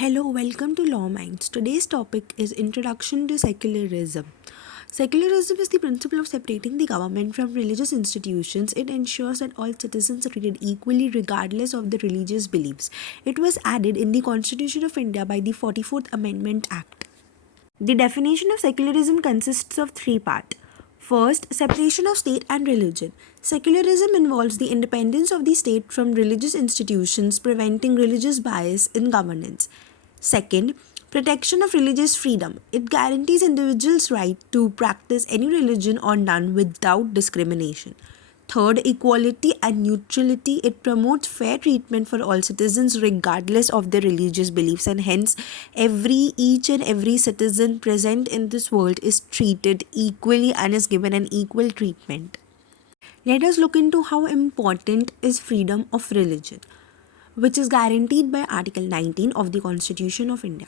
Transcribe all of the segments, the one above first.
Hello, welcome to Law Minds. Today's topic is Introduction to Secularism. Secularism is the principle of separating the government from religious institutions. It ensures that all citizens are treated equally regardless of their religious beliefs. It was added in the Constitution of India by the 44th Amendment Act. The definition of secularism consists of three parts. First, separation of state and religion. Secularism involves the independence of the state from religious institutions, preventing religious bias in governance. Second, protection of religious freedom. It guarantees individuals' right to practice any religion or none without discrimination. Third, equality and neutrality. It promotes fair treatment for all citizens regardless of their religious beliefs, and hence each and every citizen present in this world is treated equally and is given an equal treatment. Let us look into how important is freedom of religion, which is guaranteed by Article 19 of the Constitution of India.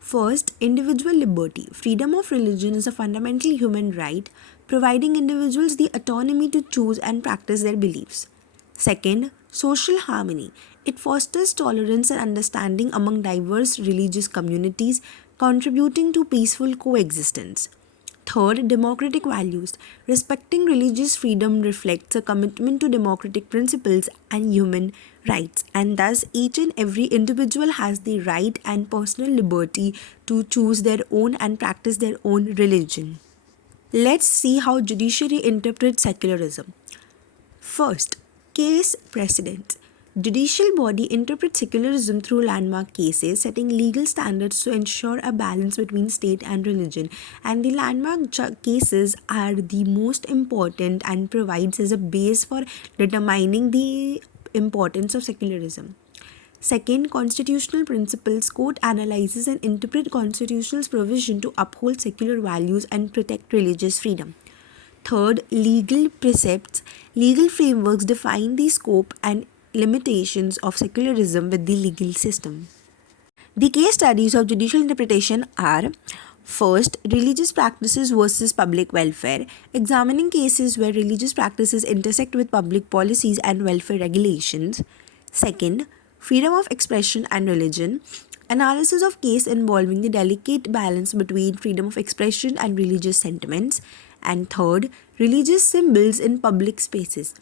First, individual liberty. Freedom of religion is a fundamental human right, providing individuals the autonomy to choose and practice their beliefs. Second, social harmony. It fosters tolerance and understanding among diverse religious communities, contributing to peaceful coexistence. Third, democratic values. Respecting religious freedom reflects a commitment to democratic principles and human rights, and thus each and every individual has the right and personal liberty to choose their own and practice their own religion. Let's see how judiciary interprets secularism. First, case precedents. Judicial body interprets secularism through landmark cases, setting legal standards to ensure a balance between state and religion. And the landmark cases are the most important and provides as a base for determining the importance of secularism. Second, constitutional principles. Court analyzes and interpret constitutional provision to uphold secular values and protect religious freedom. Third, legal precepts. Legal frameworks define the scope and limitations of secularism with the legal system. The case studies of judicial interpretation are: first, religious practices versus public welfare, examining cases where religious practices intersect with public policies and welfare regulations. Second, freedom of expression and religion, analysis of case involving the delicate balance between freedom of expression and religious sentiments. And third, religious symbols in public spaces,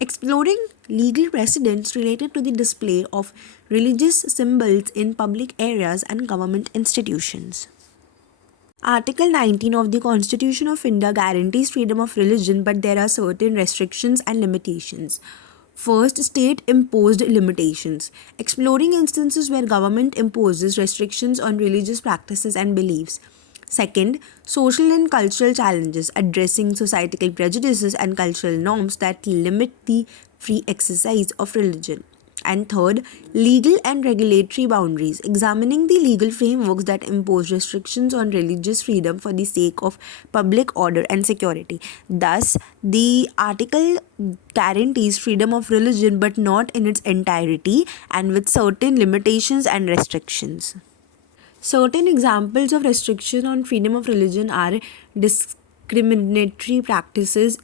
exploring legal precedents related to the display of religious symbols in public areas and government institutions. Article 19 of the Constitution of India guarantees freedom of religion, but there are certain restrictions and limitations. First, state-imposed limitations, exploring instances where government imposes restrictions on religious practices and beliefs. Second, social and cultural challenges, addressing societal prejudices and cultural norms that limit the free exercise of religion. And third, legal and regulatory boundaries, examining the legal frameworks that impose restrictions on religious freedom for the sake of public order and security. Thus, the article guarantees freedom of religion but not in its entirety and with certain limitations and restrictions. Certain examples of restriction on freedom of religion are discriminatory practices,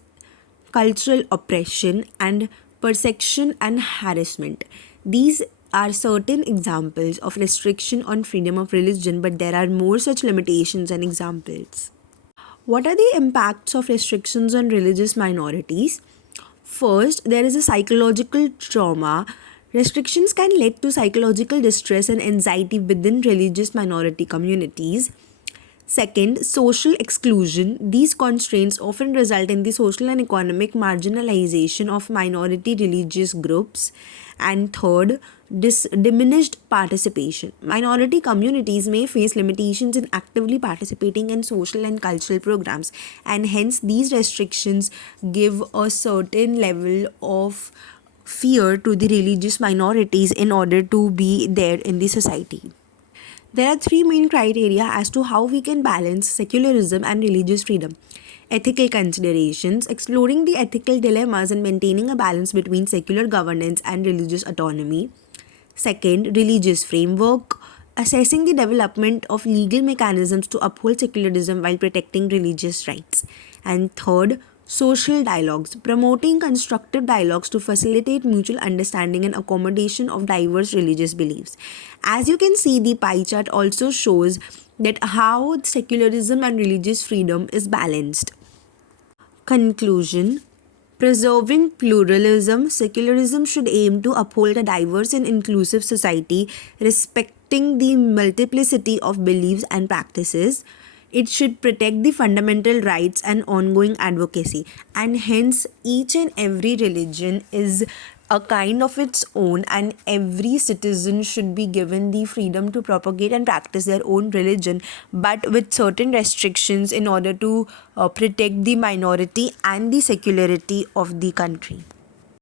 cultural oppression, and persecution and harassment. These are certain examples of restriction on freedom of religion, but there are more such limitations and examples. What are the impacts of restrictions on religious minorities? First, there is a psychological trauma. Restrictions can lead to psychological distress and anxiety within religious minority communities. Second, social exclusion. These constraints often result in the social and economic marginalization of minority religious groups. And third, diminished participation. Minority communities may face limitations in actively participating in social and cultural programs, and hence these restrictions give a certain level of fear to the religious minorities in order to be there in the society. There are three main criteria as to how we can balance secularism and religious freedom. Ethical considerations, exploring the ethical dilemmas and maintaining a balance between secular governance and religious autonomy. Second, religious framework, assessing the development of legal mechanisms to uphold secularism while protecting religious rights. And third, Social dialogues, promoting constructive dialogues to facilitate mutual understanding and accommodation of diverse religious beliefs. As you can see, the pie chart also shows that how secularism and religious freedom is balanced. Conclusion. Preserving pluralism, secularism should aim to uphold a diverse and inclusive society, respecting the multiplicity of beliefs and practices. It should protect the fundamental rights and ongoing advocacy, and hence, each and every religion is a kind of its own, and every citizen should be given the freedom to propagate and practice their own religion, but with certain restrictions in order to protect the minority and the secularity of the country.